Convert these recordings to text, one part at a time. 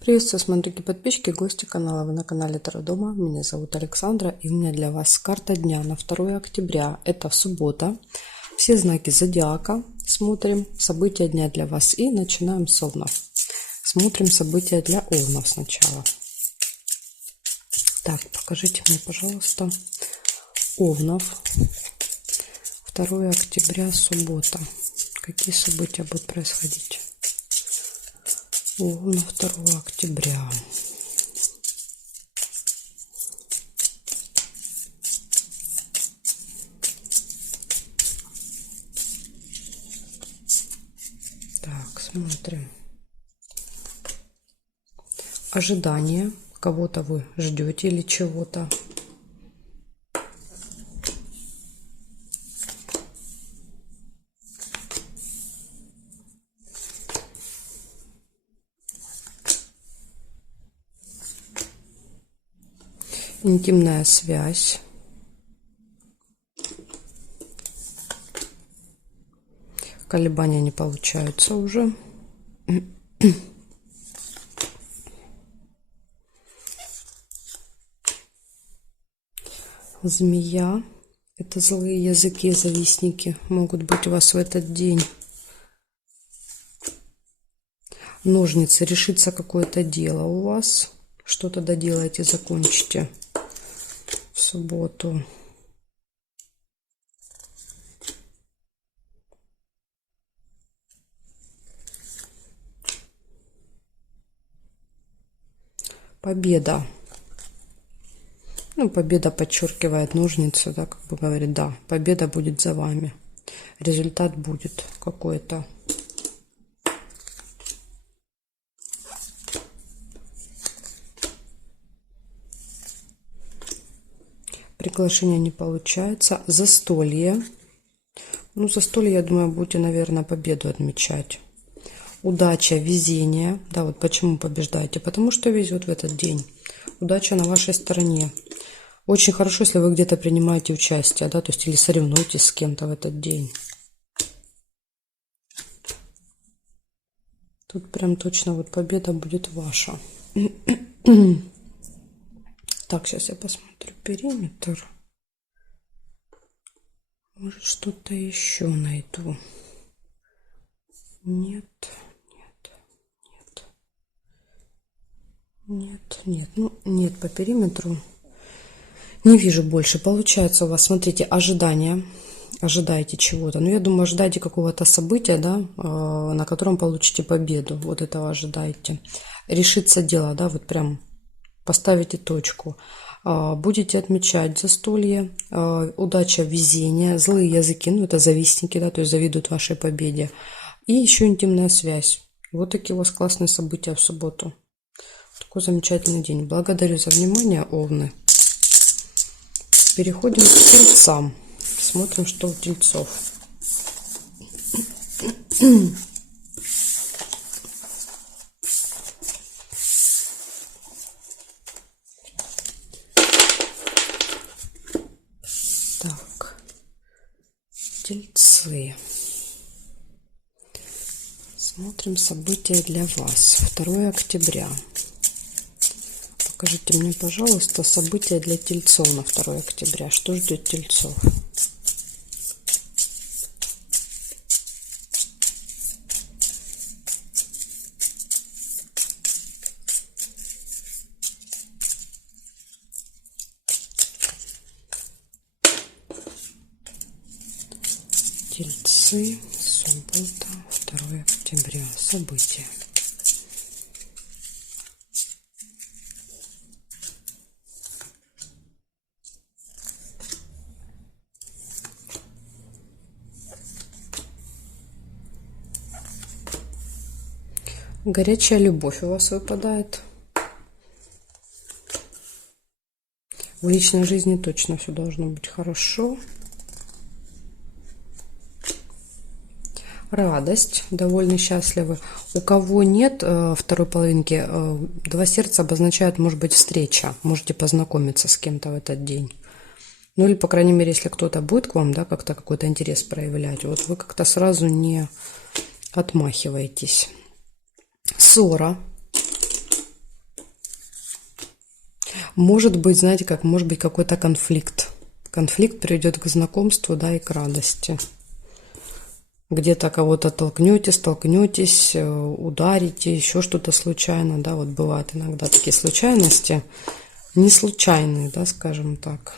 Приветствую, смотрите, подписчики, гости канала. Вы на канале Таро Дома. Меня зовут Александра, и у меня для вас карта дня на 2 октября. Это суббота. Все знаки зодиака смотрим. События дня для вас. И начинаем с Овнов. Смотрим события для Овнов сначала. Так, покажите мне, пожалуйста, Овнов. 2 октября, суббота. Какие события будут происходить? Овна 2 октября. Так, смотрим. Ожидание. Кого-то вы ждете или чего-то. Интимная связь. Колебания не получаются уже. Змея. Это злые языки, завистники могут быть у вас в этот день. Ножницы. Решится какое-то дело у вас. Что-то доделаете, закончите в субботу. Победа. Ну, победа подчеркивает ножницы, да, как бы говорит, да, победа будет за вами. Результат будет какой-то. Приглашение не получается. Застолье. Ну, застолье, я думаю, будете, наверное, победу отмечать. Удача, везение. Да, вот почему побеждаете? Потому что везет в этот день. Удача на вашей стороне. Очень хорошо, если вы где-то принимаете участие, да, то есть или соревнуетесь с кем-то в этот день. Тут прям точно вот победа будет ваша. Так, сейчас я посмотрю периметр. Может, что-то еще найду. Нет, нет, нет. Нет, нет. Ну, нет, по периметру не вижу больше. Получается у вас, смотрите, ожидания. Ожидаете чего-то. Ну, я думаю, ожидаете какого-то события, да, на котором получите победу. Вот этого ожидаете. Решится дело, да, вот прям поставите точку. Будете отмечать застолье, удача, везение, злые языки, ну, это завистники, да, то есть завидуют вашей победе. И еще интимная связь. Вот такие у вас классные события в субботу. Такой замечательный день. Благодарю за внимание, Овны. Переходим к Тельцам. Смотрим, что у Тельцов. Так. Тельцы. Смотрим события для вас. 2 октября. Покажите мне, пожалуйста, события для Тельцов на 2 октября. Что ждет Тельцов? Тельцы, суббота, 2 октября. События. Горячая любовь у вас выпадает. В личной жизни точно все должно быть хорошо. Радость, довольно счастливы. У кого нет второй половинки, 2 сердца обозначают, может быть, встреча. Можете познакомиться с кем-то в этот день. Ну или, по крайней мере, если кто-то будет к вам, да, как-то какой-то интерес проявлять, вот вы как-то сразу не отмахиваетесь. Ссора. Может быть, знаете, как может быть какой-то конфликт. Конфликт приведет к знакомству, да, и к радости. Где-то кого-то столкнетесь, ударите, еще что-то случайно, да, вот бывают иногда такие случайности, не случайные, да, скажем так.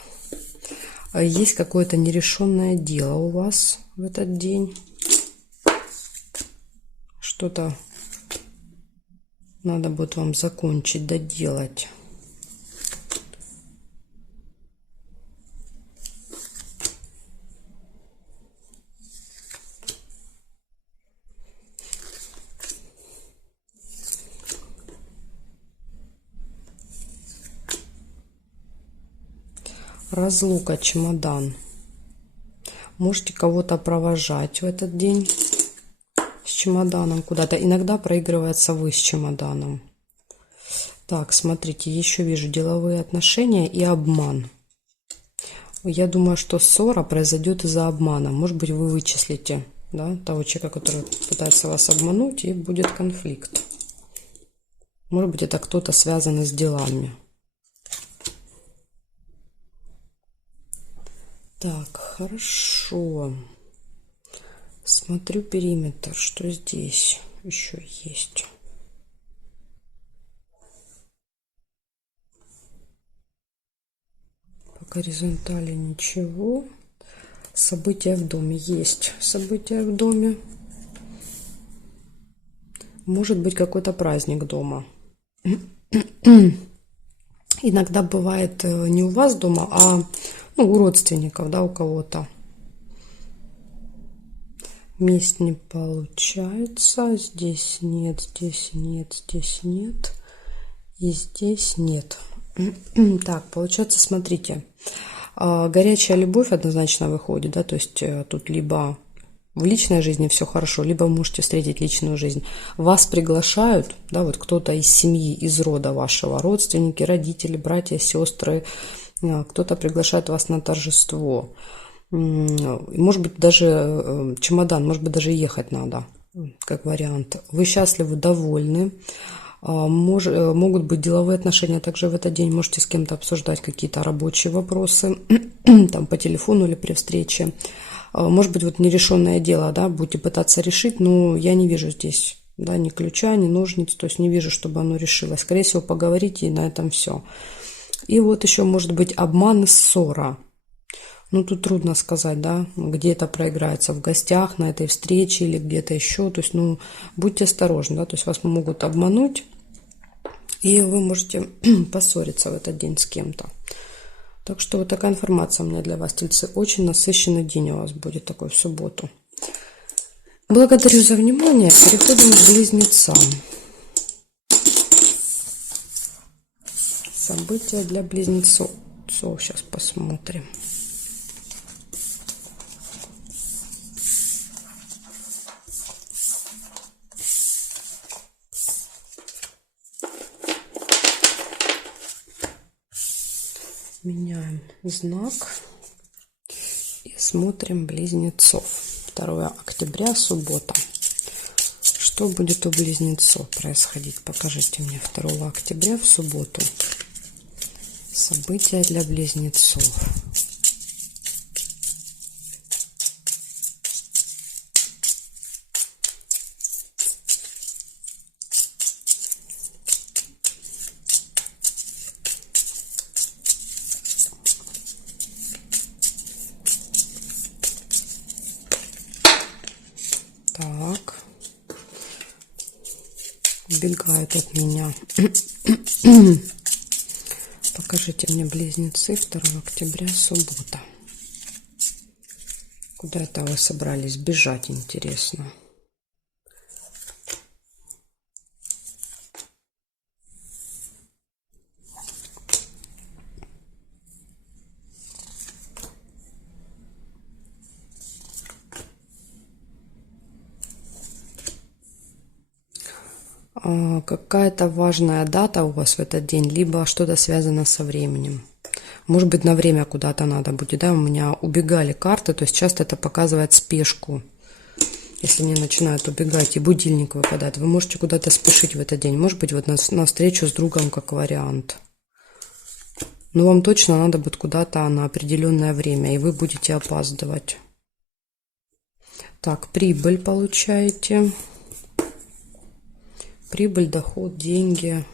Есть какое-то нерешенное дело у вас в этот день. Что-то надо будет вам закончить, доделать. Разлука, чемодан. Можете кого-то провожать в этот день с чемоданом куда-то. Иногда проигрывается вы с чемоданом. Так, смотрите, еще вижу деловые отношения и обман. Я думаю, что ссора произойдет из-за обмана. Может быть, вы вычислите, да, того человека, который пытается вас обмануть, и будет конфликт. Может быть, это кто-то связанный с делами. Так, хорошо. Смотрю периметр, что здесь еще есть. По горизонтали ничего. События в доме есть. События в доме. Может быть какой-то праздник дома. Иногда бывает не у вас дома, а у родственников, да, у кого-то. Месть не получается. Здесь нет, здесь нет, здесь нет. И здесь нет. Так, получается, смотрите. Горячая любовь однозначно выходит, да, то есть тут либо в личной жизни все хорошо, либо можете встретить личную жизнь. Вас приглашают, да, вот кто-то из семьи, из рода вашего, родственники, родители, братья, сестры, кто-то приглашает вас на торжество. Может быть, даже чемодан, может быть, даже ехать надо, как вариант. Вы счастливы, довольны. Могут быть деловые отношения также в этот день. Можете с кем-то обсуждать какие-то рабочие вопросы, там по телефону или при встрече. Может быть, вот нерешенное дело, да, будете пытаться решить, но я не вижу здесь, да, ни ключа, ни ножниц, то есть не вижу, чтобы оно решилось. Скорее всего, поговорите, и на этом все. И вот еще может быть обман и ссора. Ну, тут трудно сказать, да, где это проиграется, в гостях, на этой встрече или где-то еще. То есть, будьте осторожны, да, то есть вас могут обмануть, и вы можете поссориться в этот день с кем-то. Так что вот такая информация у меня для вас, тельцы. Очень насыщенный день у вас будет такой в субботу. Благодарю за внимание. Переходим к близнецам. События для близнецов. Сейчас посмотрим. Меняем знак и смотрим близнецов. 2 октября, суббота. Что будет у близнецов происходить? Покажите мне 2 октября в субботу. События для близнецов. Так. Убегают от меня. Покажите мне близнецы, 2 октября, суббота. Куда это вы собрались бежать, интересно? Какая-то важная дата у вас в этот день, либо что-то связано со временем. Может быть, на время куда-то надо будет, да, у меня убегали карты, то есть часто это показывает спешку. Если они начинают убегать и будильник выпадает, вы можете куда-то спешить в этот день. Может быть, вот на встречу с другом как вариант. Но вам точно надо будет куда-то на определенное время, и вы будете опаздывать. Так, прибыль получаете. Прибыль, доход, деньги.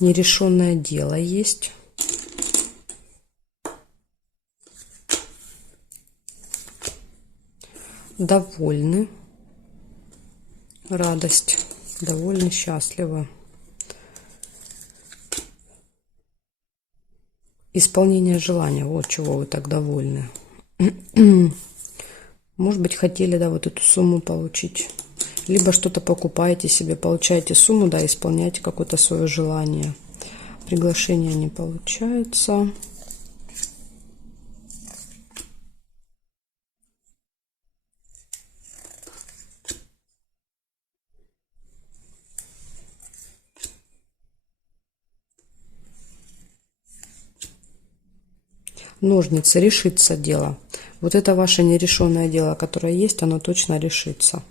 Нерешенное дело есть. Довольны. Радость. Довольны, счастливы. Исполнение желания. Вот чего вы так довольны. Может быть, хотели, да, вот эту сумму получить. Либо что-то покупаете себе, получаете сумму, да, исполняете какое-то свое желание. Приглашение не получается. Ножницы. Решится дело. Вот это ваше нерешенное дело, которое есть, оно точно решится.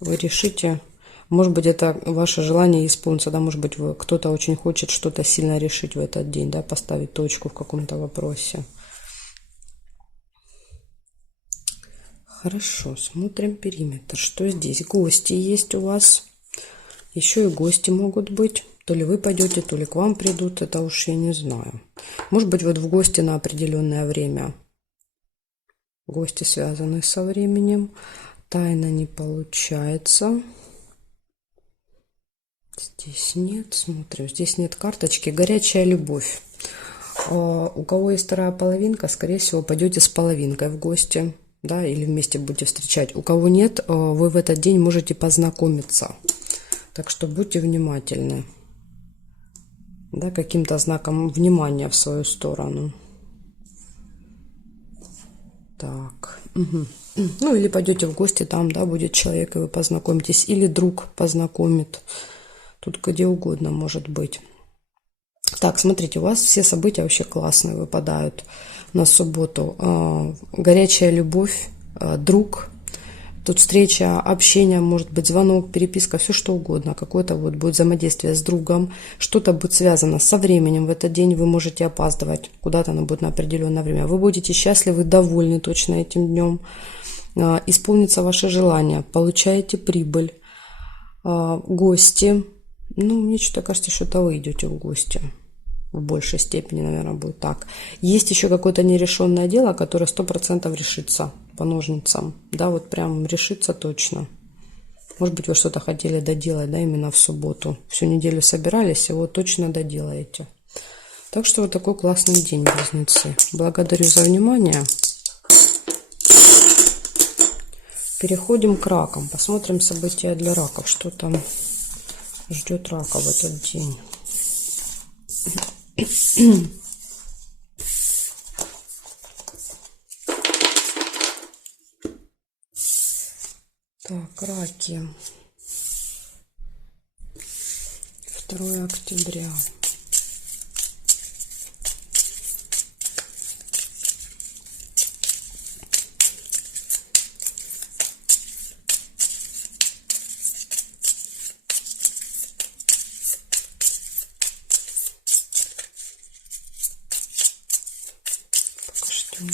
Вы решите. Может быть, это ваше желание исполнится, да, может быть, кто-то очень хочет что-то сильно решить в этот день, да, поставить точку в каком-то вопросе. Хорошо, смотрим периметр. Что здесь? Гости есть у вас. Еще и гости могут быть. То ли вы пойдете, то ли к вам придут. Это уж я не знаю. Может быть, вот в гости на определенное время. Гости связаны со временем. Тайна не получается. Здесь нет. Смотрим. Здесь нет карточки. Горячая любовь. У кого есть вторая половинка, скорее всего, пойдете с половинкой в гости. Да, или вместе будете встречать. У кого нет, вы в этот день можете познакомиться. Так что будьте внимательны. Да, каким-то знаком внимания в свою сторону. Так. Угу. Ну, или пойдете в гости, там, да, будет человек, и вы познакомитесь. Или друг познакомит. Тут где угодно может быть. Так, смотрите, у вас все события вообще классные выпадают на субботу. Горячая любовь, друг. Тут встреча, общение, может быть, звонок, переписка, все что угодно. Какое-то вот будет взаимодействие с другом. Что-то будет связано со временем. В этот день вы можете опаздывать. Куда-то оно будет на определенное время. Вы будете счастливы, довольны точно этим днем. Исполнится ваше желание. Получаете прибыль. Гости. Ну, мне что-то кажется, что это вы идете в гости. В большей степени, наверное, будет так. Есть еще какое-то нерешенное дело, которое 100% решится по ножницам. Да, вот прям решится точно. Может быть, вы что-то хотели доделать, да, именно в субботу. Всю неделю собирались, и вот точно доделаете. Так что вот такой классный день, близнецы. Благодарю за внимание. Переходим к ракам. Посмотрим события для раков. Что там ждет рака в этот день. Так, раки. 2 октября.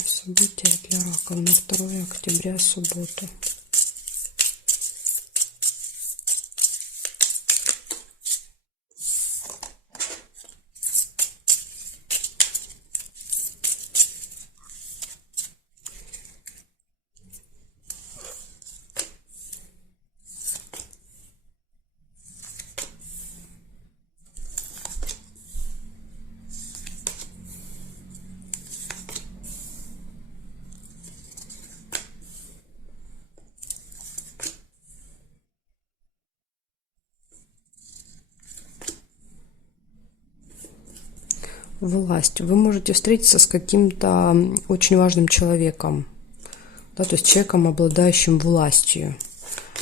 События для раков на 2 октября, субботу. Власть. Вы можете встретиться с каким-то очень важным человеком, да, то есть человеком, обладающим властью.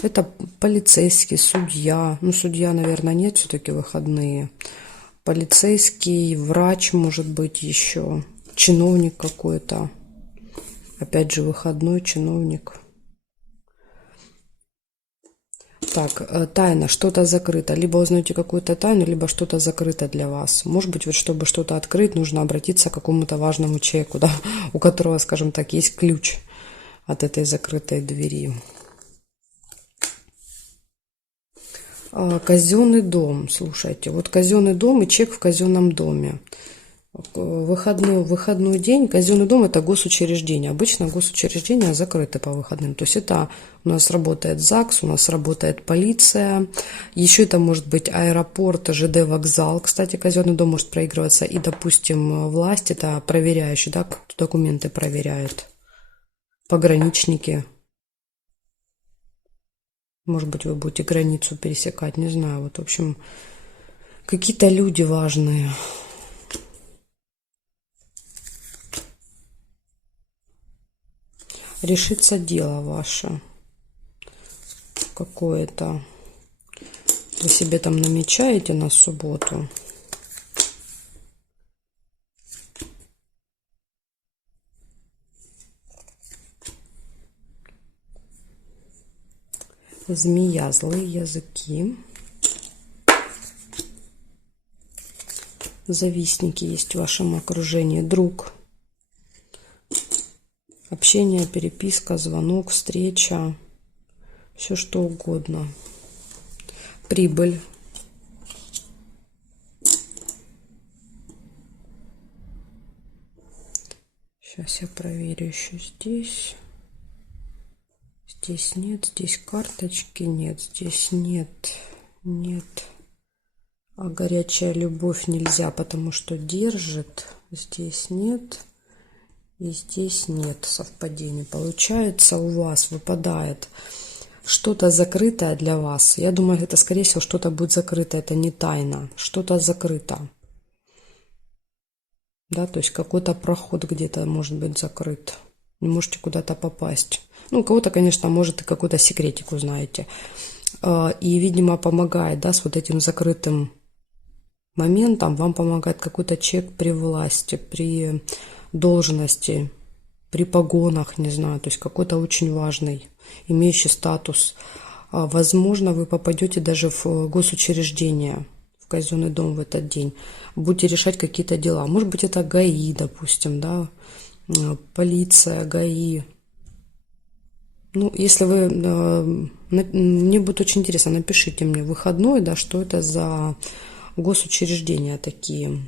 Это полицейский, судья. Ну, судья, наверное, нет, все-таки выходные. Полицейский, врач, может быть, еще. Чиновник какой-то. Опять же, выходной чиновник. так, тайна, что-то закрыто. Либо узнаете какую-то тайну, либо что-то закрыто для вас. Может быть, вот чтобы что-то открыть, нужно обратиться к какому-то важному человеку, да, у которого, скажем так, есть ключ от этой закрытой двери. Казенный дом, слушайте, вот казенный дом и чек в казенном доме. Выходной день, казенный дом — это госучреждение. Обычно госучреждения закрыты по выходным. То есть это у нас работает ЗАГС, у нас работает полиция. Еще это может быть аэропорт, ЖД вокзал. Кстати, казенный дом может проигрываться. И, допустим, власть, это проверяющий, да, кто документы проверяет. Пограничники. Может быть, вы будете границу пересекать, не знаю. Вот, в общем, какие-то люди важные. Решится дело ваше какое-то. Вы себе там намечаете на субботу. Змея, злые языки. Завистники есть в вашем окружении. Друг. Общение, переписка, звонок, встреча. Все что угодно. Прибыль. Сейчас я проверю еще здесь. Здесь нет, здесь карточки нет, здесь нет, нет. А горячая любовь нельзя, потому что держит. Здесь нет. И здесь нет совпадений. Получается, у вас выпадает что-то закрытое для вас. Я думаю, это, скорее всего, что-то будет закрыто. Это не тайна. Что-то закрыто. Да, то есть какой-то проход где-то может быть закрыт. Не можете куда-то попасть. Ну, у кого-то, конечно, может и какой-то секретик узнаете. И, видимо, помогает, да, с вот этим закрытым моментом. Вам помогает какой-то человек при власти, при должности, при погонах, не знаю, то есть какой-то очень важный, имеющий статус. Возможно, вы попадете даже в госучреждение, в казенный дом в этот день. Будете решать какие-то дела. Может быть, это ГАИ, допустим, да, полиция, ГАИ. Ну, если вы... Мне будет очень интересно, напишите мне выходной, да, что это за госучреждения такие.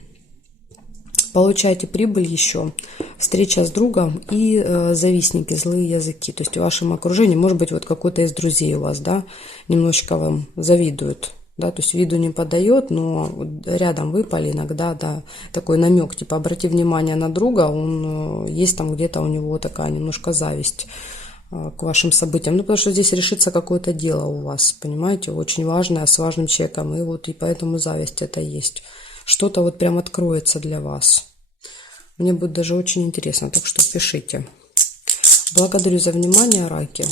Получаете прибыль еще, встреча с другом и завистники, злые языки. То есть в вашем окружении, может быть, вот какой-то из друзей у вас, да, немножечко вам завидует, да, то есть виду не подает, но рядом выпали иногда, да, такой намек, типа, обрати внимание на друга, он есть там где-то у него такая немножко зависть к вашим событиям. Ну, потому что здесь решится какое-то дело у вас, понимаете, очень важное, с важным человеком, и вот и поэтому зависть это есть. Что-то вот прям откроется для вас. Мне будет даже очень интересно, так что пишите. Благодарю за внимание, раки.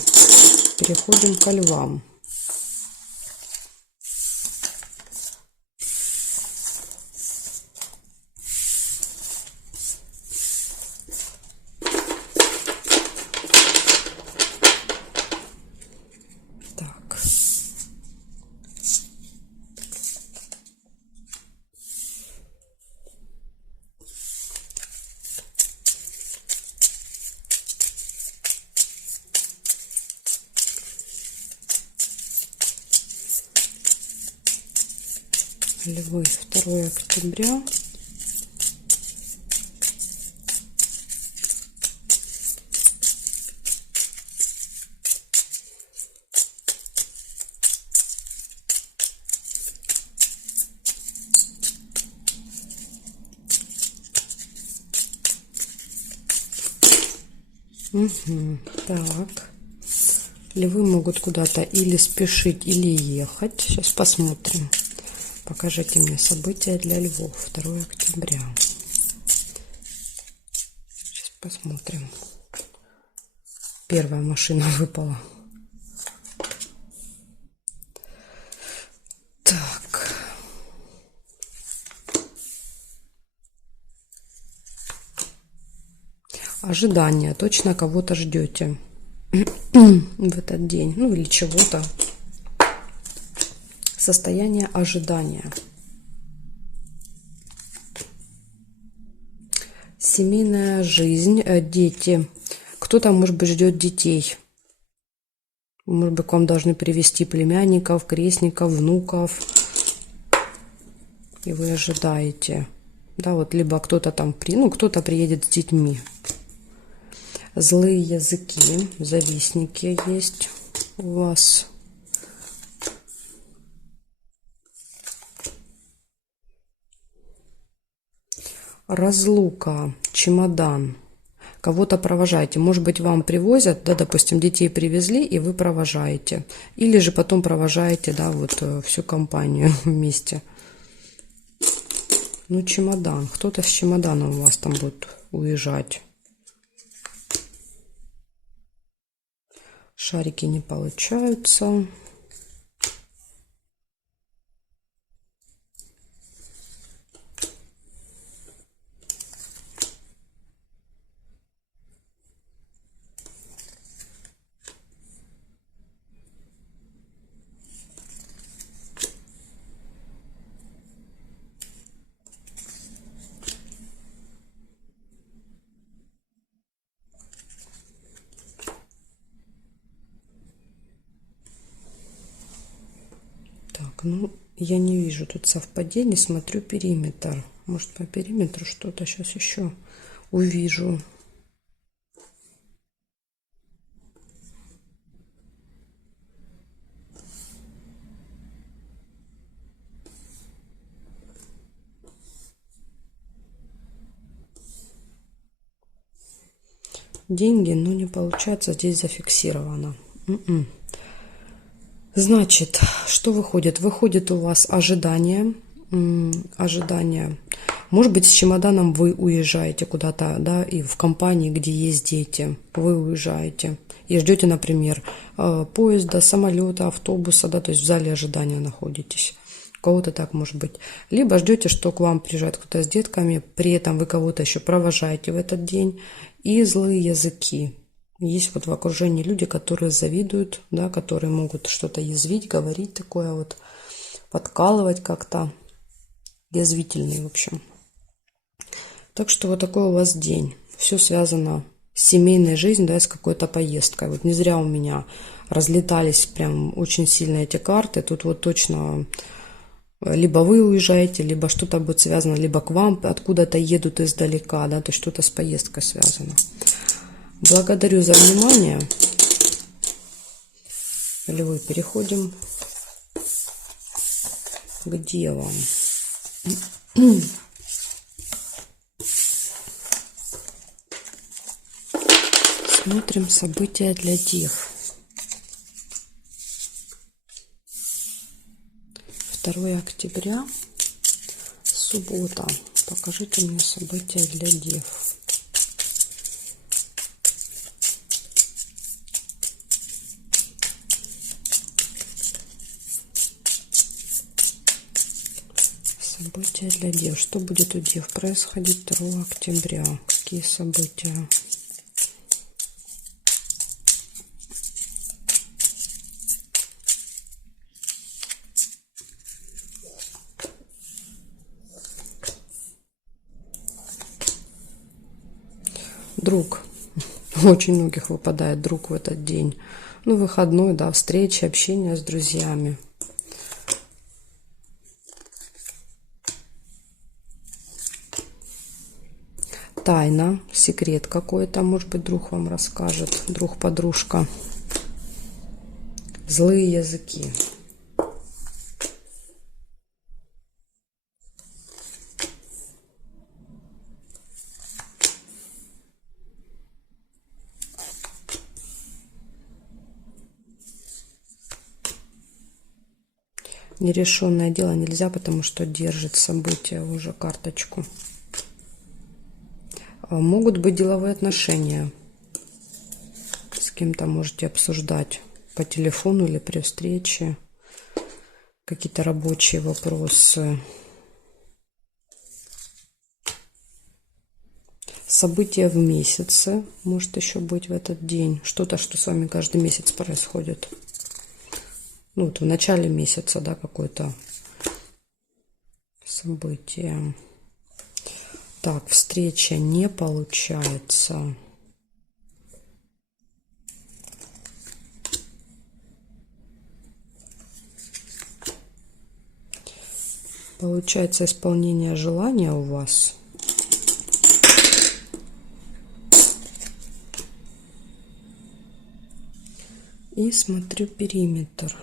Переходим ко львам. Так. Львы, 2 октября. Угу. Так. Львы могут куда-то или спешить, или ехать. Сейчас посмотрим. Покажите мне события для львов. 2 октября. Сейчас посмотрим. Первая машина выпала. Так. Ожидание. Точно кого-то ждете в этот день. Ну или чего-то. Состояние ожидания. Семейная жизнь, дети. Кто-то, может быть, ждет детей. Может быть, к вам должны привезти племянников, крестников, внуков. И вы ожидаете. Да, вот либо кто-то там, кто-то приедет с детьми. Злые языки, завистники есть у вас. Разлука, чемодан. Кого-то провожаете. Может быть, вам привозят, да, допустим, детей привезли, и вы провожаете. Или же потом провожаете, да, вот всю компанию вместе. Ну, чемодан. Кто-то с чемоданом у вас там будет уезжать. Шарики не получаются. Так, ну, я не вижу тут совпадений, смотрю периметр. Может, по периметру что-то сейчас еще увижу. Деньги, но не получается, здесь зафиксировано. Значит, что выходит? Выходит у вас ожидание. Ожидание. Может быть, с чемоданом вы уезжаете куда-то, да, и в компании, где есть дети, вы уезжаете. И ждете, например, поезда, самолета, автобуса, да, то есть в зале ожидания находитесь. У кого-то так может быть. Либо ждете, что к вам приезжает кто-то с детками, при этом вы кого-то еще провожаете в этот день. И злые языки. Есть вот в окружении люди, которые завидуют, да, которые могут что-то язвить, говорить такое вот, подкалывать как-то. Язвительный, в общем. Так что вот такой у вас день. Все связано с семейной жизнью, да, с какой-то поездкой. Вот не зря у меня разлетались прям очень сильно эти карты. Тут вот точно либо вы уезжаете, либо что-то будет связано, либо к вам откуда-то едут издалека, да, то есть что-то с поездкой связано. Благодарю за внимание. Львы, переходим к девам. Смотрим события для дев. 2 октября, суббота. Покажите мне события для дев. События для дев. Что будет у дев происходить 2 октября? Какие события? Друг. Очень многих выпадает друг в этот день. Ну, выходной, да, встречи, общение с друзьями. Тайна, секрет какой-то, может быть, друг вам расскажет, друг, подружка. Злые языки. Нерешенное дело нельзя, потому что держит события уже карточку. Могут быть деловые отношения. С кем-то можете обсуждать по телефону или при встрече какие-то рабочие вопросы. События в месяце может еще быть в этот день. Что-то, что с вами каждый месяц происходит. ну, вот в начале месяца, да, какое-то событие. Так, встреча не получается. Получается исполнение желания у вас. И смотрю периметр.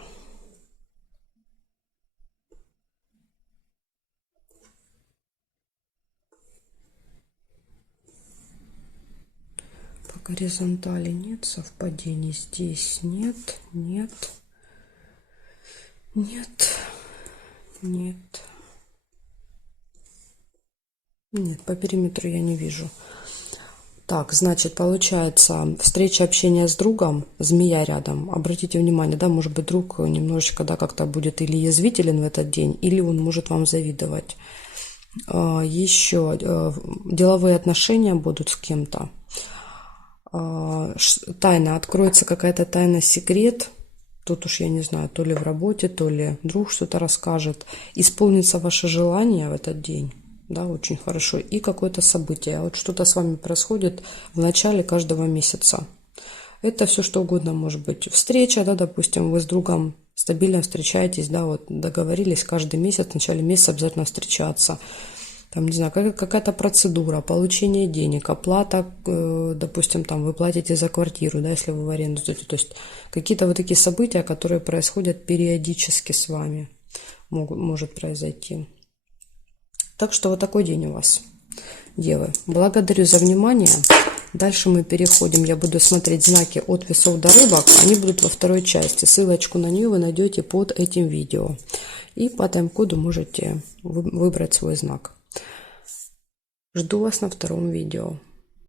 По горизонтали нет совпадений. Здесь нет, нет, нет, нет. Нет, по периметру я не вижу. Так, значит, получается, встреча, общение с другом, змея рядом. Обратите внимание, да, может быть, друг немножечко, да, как-то будет или язвителен в этот день, или он может вам завидовать. Еще деловые отношения будут с кем-то. Тайна, откроется какая-то тайна, секрет. Тут уж я не знаю, то ли в работе, то ли друг что-то расскажет. Исполнится ваше желание в этот день. Да, очень хорошо. И какое-то событие. Вот что-то с вами происходит в начале каждого месяца. Это все что угодно может быть. Встреча, да, допустим, вы с другом стабильно встречаетесь, да, вот договорились каждый месяц, в начале месяца обязательно встречаться. Там, не знаю, какая-то процедура, получение денег, оплата, допустим, там вы платите за квартиру, да, если вы в аренду сдаете. То есть какие-то вот такие события, которые происходят периодически с вами, может произойти. Так что вот такой день у вас, девы. Благодарю за внимание. Дальше мы переходим. Я буду смотреть знаки от весов до рыбок. Они будут во второй части. Ссылочку на нее вы найдете под этим видео. И по тайм-коду можете выбрать свой знак. Жду вас на втором видео.